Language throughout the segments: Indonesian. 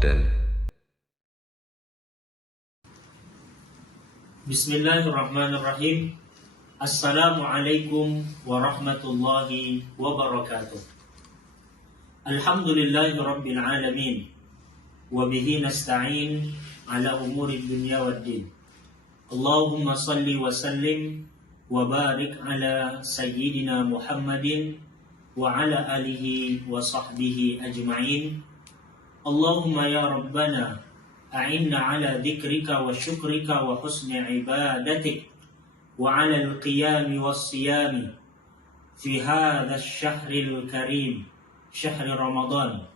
Ramadan. Bismillahirrahmanirrahim. Assalamualaikum warahmatullahi wabarakatuh. Alhamdulillahi rabbil alamin. Wabihi nasta'in ala umuri dunya waddin. Allahumma salli wa sallim wa barik ala sayyidina Muhammadin wa ala alihi wa sahbihi ajma'in. Allahumma ya Rabbana a'inna ala dzikrika wa syukrika wa husni ibadatik wa ala al-qiyami was-siyami fi hadha asy-syahril karim, syahr Ramadan,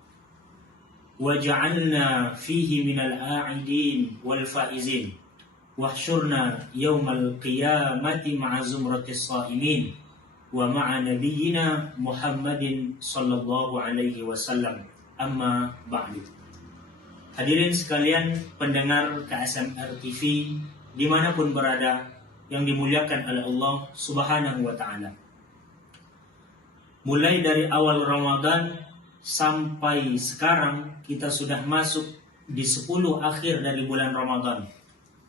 waj'alna fihi minal a'idin wal faizin wahsyurna yaumal qiyamati ma'a zumratis shaimin wa ma'a nabiyyina Muhammadin sallallahu alaihi wasallam. Amma ba'du. Hadirin sekalian pendengar KSMR TV dimanapun berada yang dimuliakan oleh Allah Subhanahu wa ta'ala. Mulai dari awal Ramadan sampai sekarang kita sudah masuk di 10 akhir dari bulan Ramadan.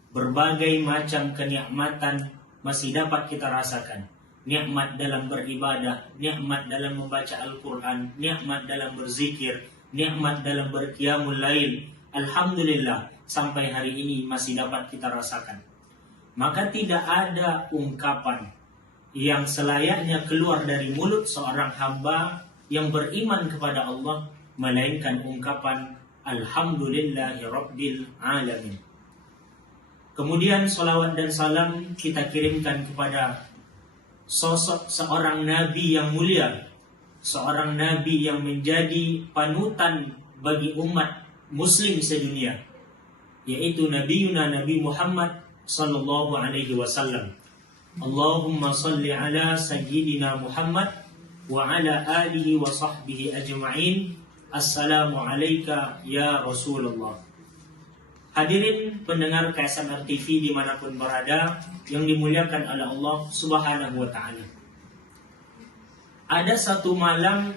Berbagai macam kenikmatan masih dapat kita rasakan. Nikmat dalam beribadah, nikmat dalam membaca Al-Quran, nikmat dalam berzikir, nikmat dalam berqiyamul lail. Alhamdulillah, sampai hari ini masih dapat kita rasakan. Maka tidak ada ungkapan yang selayaknya keluar dari mulut seorang hamba yang beriman kepada Allah melainkan ungkapan Alhamdulillahi Rabbil Alamin. Kemudian salawat dan salam kita kirimkan kepada sosok seorang nabi yang mulia, seorang nabi yang menjadi panutan bagi umat muslim sedunia, yaitu Nabiuna Nabi Muhammad sallallahu alaihi wasallam. Allahumma salli ala sayyidina Muhammad wa ala alihi wa sahbihi ajma'in. Assalamu alayka ya Rasulullah. Hadirin pendengar KSMR TV dimanapun berada yang dimuliakan oleh Allah Subhanahu wa ta'ala. Ada satu malam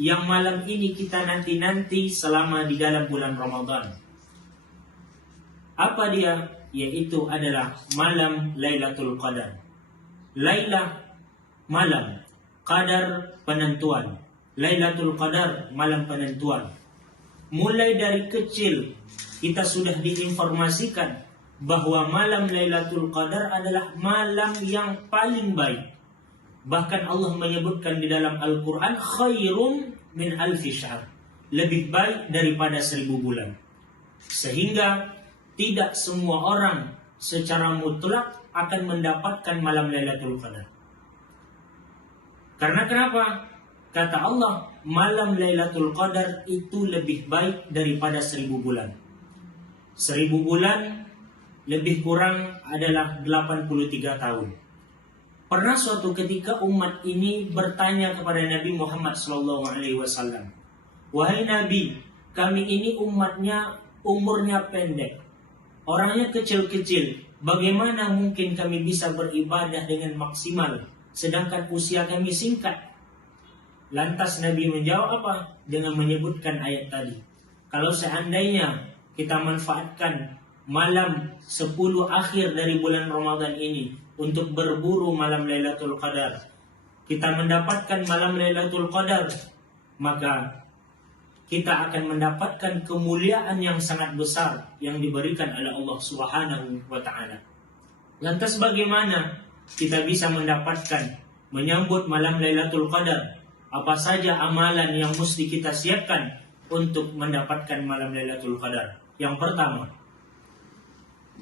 yang malam ini kita nanti-nanti selama di dalam bulan Ramadan. Apa dia? Yaitu adalah malam Lailatul Qadar. Lailah malam, Qadar penentuan. Lailatul Qadar malam penentuan. Mulai dari kecil kita sudah diinformasikan bahwa malam Lailatul Qadar adalah malam yang paling baik. Bahkan Allah menyebutkan di dalam Al-Quran, khairum min alfi syahr, lebih baik daripada 1000 bulan. Sehingga tidak semua orang secara mutlak akan mendapatkan malam Lailatul Qadar. Karena kenapa? Kata Allah, malam Lailatul Qadar itu lebih baik daripada 1000 bulan. 1000 bulan lebih kurang adalah 83 tahun. Pernah suatu ketika umat ini bertanya kepada Nabi Muhammad SAW, wahai Nabi, kami ini umatnya umurnya pendek, orangnya kecil-kecil, bagaimana mungkin kami bisa beribadah dengan maksimal sedangkan usia kami singkat? Lantas Nabi menjawab apa? Dengan menyebutkan ayat tadi. Kalau seandainya kita manfaatkan malam 10 akhir dari bulan Ramadan ini untuk berburu malam Lailatul Qadar, kita mendapatkan malam Lailatul Qadar, maka kita akan mendapatkan kemuliaan yang sangat besar yang diberikan oleh Allah Subhanahu wa ta'ala. Lantas bagaimana kita bisa mendapatkan menyambut malam Lailatul Qadar? Apa saja amalan yang mesti kita siapkan untuk mendapatkan malam Lailatul Qadar? Yang pertama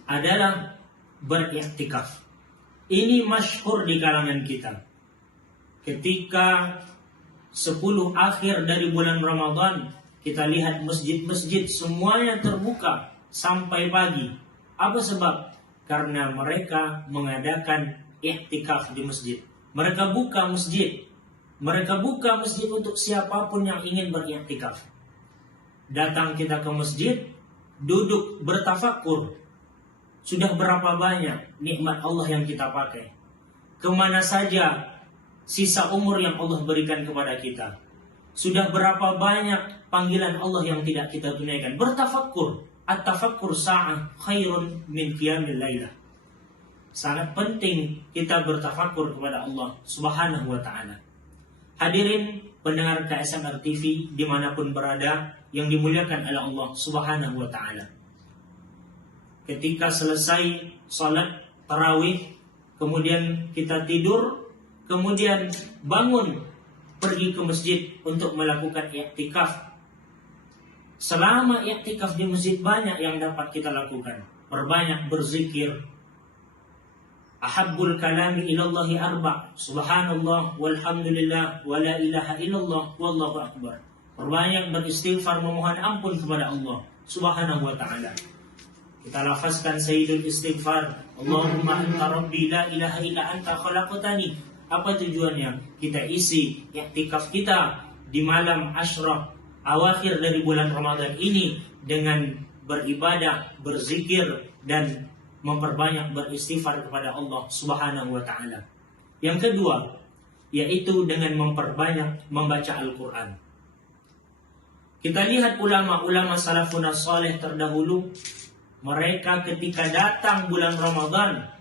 adalah beriktikaf. Ini masyhur di kalangan kita. Ketika 10 akhir dari bulan Ramadan, kita lihat masjid-masjid semuanya terbuka sampai pagi. Apa sebab? Karena mereka mengadakan iktikaf di masjid. Mereka buka masjid. Mereka buka masjid untuk siapapun yang ingin beriktikaf. Datang kita ke masjid, duduk bertafakur. Sudah berapa banyak nikmat Allah yang kita pakai? Kemana saja sisa umur yang Allah berikan kepada kita? Sudah berapa banyak panggilan Allah yang tidak kita tunaikan. Bertafakkur. At-tafakkur sa'ah khairun min qiyamil lailah. Sangat penting kita bertafakkur kepada Allah Subhanahu wa ta'ala. Hadirin pendengar KSMR TV dimanapun berada yang dimuliakan oleh Allah Subhanahu wa ta'ala. Ketika selesai salat tarawih, kemudian kita tidur, kemudian bangun pergi ke masjid untuk melakukan i'tikaf. Selama i'tikaf di masjid banyak yang dapat kita lakukan. Perbanyak berzikir. Ahabbul kalami ilallahi arba'. Subhanallah walhamdulillah wa la ilaha illallah wallahu akbar. Perbanyak beristighfar, memohon ampun kepada Allah Subhanahu wa ta'ala. Kita lafazkan sayyidul istighfar. Allahumma anta rabbi la ilaha illa anta khalaqtani. Apa tujuannya? Kita isi i'tikaf kita di malam asyrah awakhir dari bulan Ramadan ini dengan beribadah, berzikir, dan memperbanyak beristighfar kepada Allah Subhanahu wa ta'ala. Yang kedua, yaitu dengan memperbanyak membaca Al-Quran. Kita lihat ulama-ulama salafun salih terdahulu, mereka ketika datang bulan Ramadan,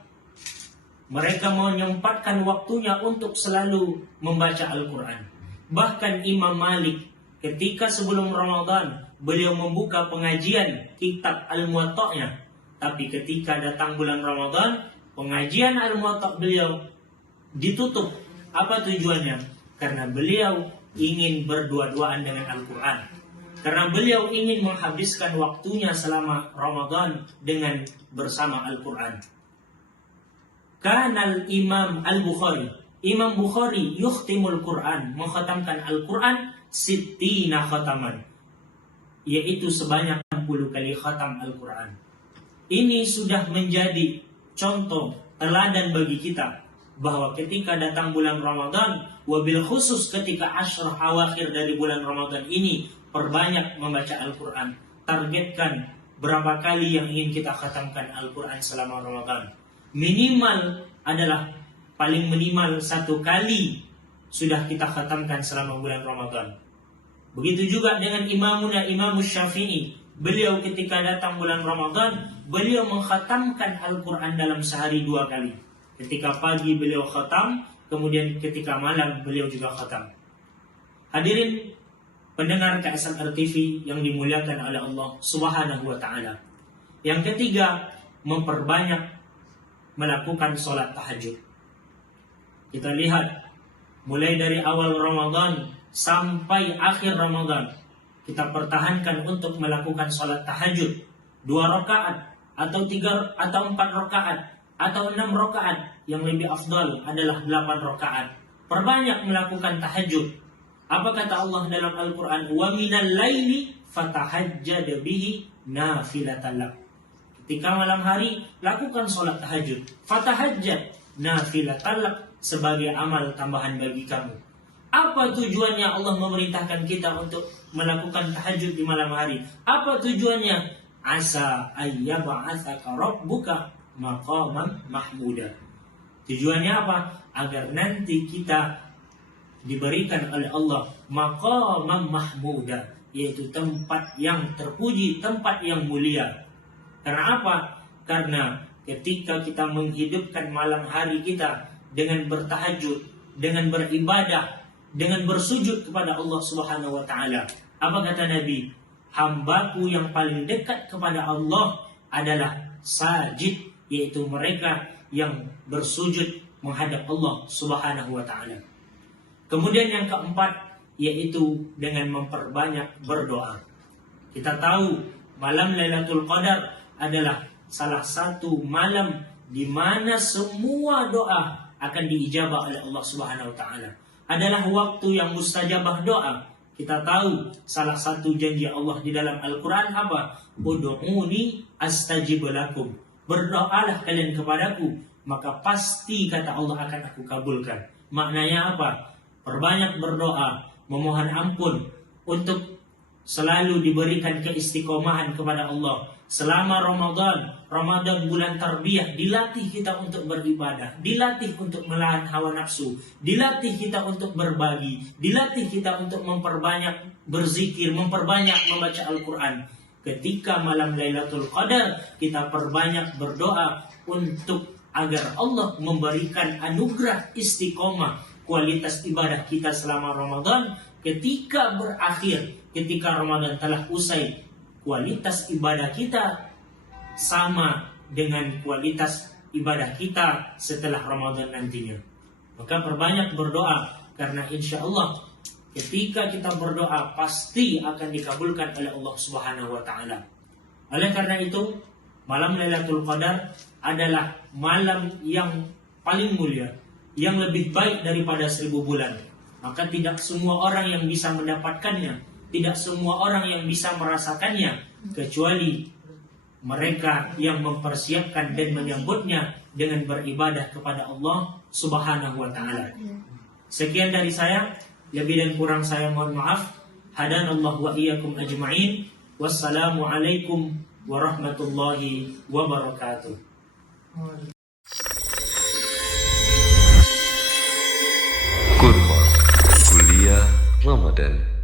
mereka menyempatkan waktunya untuk selalu membaca Al-Quran. Bahkan Imam Malik ketika sebelum Ramadan beliau membuka pengajian kitab Al-Muwatta'nya. Tapi ketika datang bulan Ramadan, pengajian Al-Muwatta' beliau ditutup. Apa tujuannya? Karena beliau ingin berdua-duaan dengan Al-Quran. Karena beliau ingin menghabiskan waktunya selama Ramadan dengan bersama Al-Quran. Kanal Imam Al-Bukhari, Imam Bukhari yukhtimul Quran, mengkhatamkan Al-Quran sittina khataman, yaitu sebanyak 60 kali khatam Al-Quran. Ini sudah menjadi contoh teladan bagi kita bahwa ketika datang bulan Ramadan, wabil khusus ketika asyrah awakhir dari bulan Ramadan ini, perbanyak membaca Al-Quran. Targetkan berapa kali yang ingin kita khatamkan Al-Quran selama Ramadan. Minimal adalah paling minimal 1 kali sudah kita khatamkan selama bulan Ramadan. Begitu juga dengan imamuna Imam Syafi'i. Beliau ketika datang bulan Ramadan, beliau mengkhatamkan Al-Quran dalam sehari 2 kali. Ketika pagi beliau khatam, kemudian ketika malam beliau juga khatam. Hadirin pendengar KSMR TV yang dimuliakan oleh Allah Subhanahu wa ta'ala. Yang ketiga, memperbanyak melakukan sholat tahajud. Kita lihat mulai dari awal Ramadan sampai akhir Ramadan, kita pertahankan untuk melakukan sholat tahajud 2 rakaat atau 3 atau 4 rakaat atau 6 rakaat. Yang lebih afdal adalah 8 rakaat. Perbanyak melakukan tahajud. Apa kata Allah dalam Al-Quran? Wa minal laili fatahajjad bihi nafilatan lak. Ketika malam hari, lakukan sholat tahajud. Fatahajjad nafilatan lak, sebagai amal tambahan bagi kamu. Apa tujuannya Allah memerintahkan kita untuk melakukan tahajud di malam hari? Apa tujuannya? Asa ayyab'atsaka rabbuka maqaman mahmuda. Tujuannya apa? Agar nanti kita diberikan oleh Allah maqaman mahmuda, yaitu tempat yang terpuji, tempat yang mulia. Karena apa? Karena ketika kita menghidupkan malam hari kita dengan bertahajud, dengan beribadah, dengan bersujud kepada Allah Subhanahu wa ta'ala. Apa kata Nabi? Hambaku yang paling dekat kepada Allah adalah sajid, yaitu mereka yang bersujud menghadap Allah Subhanahu wa ta'ala. Kemudian yang keempat, yaitu dengan memperbanyak berdoa. Kita tahu malam Lailatul Qadar adalah salah satu malam di mana semua doa akan diijabah oleh Allah Subhanahu wa ta'ala. Adalah waktu yang mustajabah doa. Kita tahu salah satu janji Allah di dalam Al-Quran apa? Ud'uni astajib lakum. Berdoalah kalian kepadaku, maka pasti kata Allah akan aku kabulkan. Maknanya apa? Perbanyak berdoa, memohon ampun untuk selalu diberikan keistiqomahan kepada Allah. Selama Ramadan bulan tarbiyah, dilatih kita untuk beribadah, dilatih untuk melawan hawa nafsu, dilatih kita untuk berbagi, dilatih kita untuk memperbanyak berzikir, memperbanyak membaca Al-Quran. Ketika malam Lailatul Qadar, kita perbanyak berdoa untuk agar Allah memberikan anugerah istiqomah kualitas ibadah kita selama Ramadan. Ketika berakhir, ketika Ramadan telah usai, kualitas ibadah kita sama dengan kualitas ibadah kita setelah Ramadan nantinya. Maka perbanyak berdoa, karena insya Allah ketika kita berdoa pasti akan dikabulkan oleh Allah Subhanahu wa Ta'ala. Oleh karena itu, malam Lailatul Qadar adalah malam yang paling mulia, yang lebih baik daripada 1000 bulan. Maka tidak semua orang yang bisa mendapatkannya, tidak semua orang yang bisa merasakannya, kecuali mereka yang mempersiapkan dan menyambutnya dengan beribadah kepada Allah Subhanahu wa Ta'ala. Sekian dari saya, lebih dan kurang saya mohon maaf. Hadanallahu wa iyyakum ajma'in. Wassalamualaikum warahmatullahi wabarakatuh. Kurma Kuliah Ramadan.